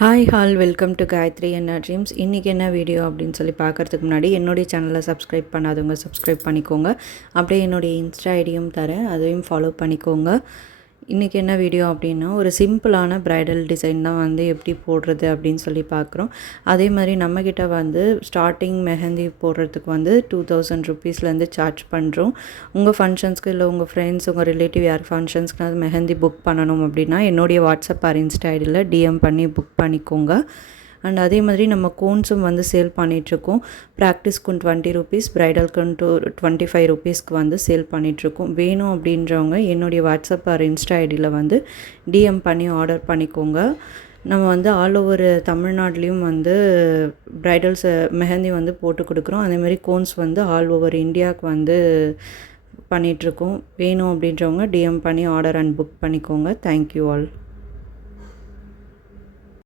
Hi all welcome to Gayathri என்ன dreams. இன்றைக்கி என்ன வீடியோ அப்படின்னு சொல்லி பார்க்குறதுக்கு முன்னாடி என்னுடைய சேனலை சப்ஸ்கிரைப் பண்ணாதவங்க சப்ஸ்கிரைப் பண்ணிக்கோங்க. அப்படியே என்னுடைய இன்ஸ்டா ஐடியும் தரேன், அதையும் ஃபாலோ பண்ணிக்கோங்க. இன்றைக்கி என்ன வீடியோ அப்படின்னா, ஒரு சிம்பிளான ப்ரைடல் டிசைன் தான் எப்படி போடுறது அப்படின்னு சொல்லி பார்க்குறோம். அதே மாதிரி நம்மக்கிட்ட ஸ்டார்டிங் மெஹந்தி போடுறதுக்கு 2000 ருப்பீஸ்லேருந்து சார்ஜ் பண்ணுறோம். உங்கள் ஃபங்க்ஷன்ஸ்க்கு இல்லை உங்கள் ஃப்ரெண்ட்ஸ் உங்கள் ரிலேட்டிவ் யார் ஃபங்க்ஷன்ஸ்க்கு மெஹந்தி புக் பண்ணணும் அப்படின்னா என்னுடைய வாட்ஸ்அப் ஆர் இன்ஸ்டா ஐடியில் டிஎம் பண்ணி புக் பண்ணிக்கோங்க. அண்ட் அதே மாதிரி நம்ம கோன்ஸும் சேல் பண்ணிகிட்ருக்கோம். ப்ராக்டிஸ்க்கு 20 ருப்பீஸ், ப்ரைடலுக்கு 25 ருப்பீஸ்க்கு சேல் பண்ணிகிட்ருக்கோம். வேணும் அப்படின்றவங்க என்னுடைய வாட்ஸ்அப் ஆர் இன்ஸ்டா ஐடியில் டிஎம் பண்ணி ஆர்டர் பண்ணிக்கோங்க. நம்ம ஆல் ஓவர் தமிழ்நாட்லேயும் ப்ரைடல்ஸ் மெஹந்தி போட்டு கொடுக்குறோம். அதேமாதிரி கோன்ஸ் ஆல் ஓவர் இந்தியாவுக்கு பண்ணிகிட்ருக்கோம். வேணும் அப்படின்றவங்க டிஎம் பண்ணி ஆர்டர் அண்ட் புக் பண்ணிக்கோங்க. Thank you all.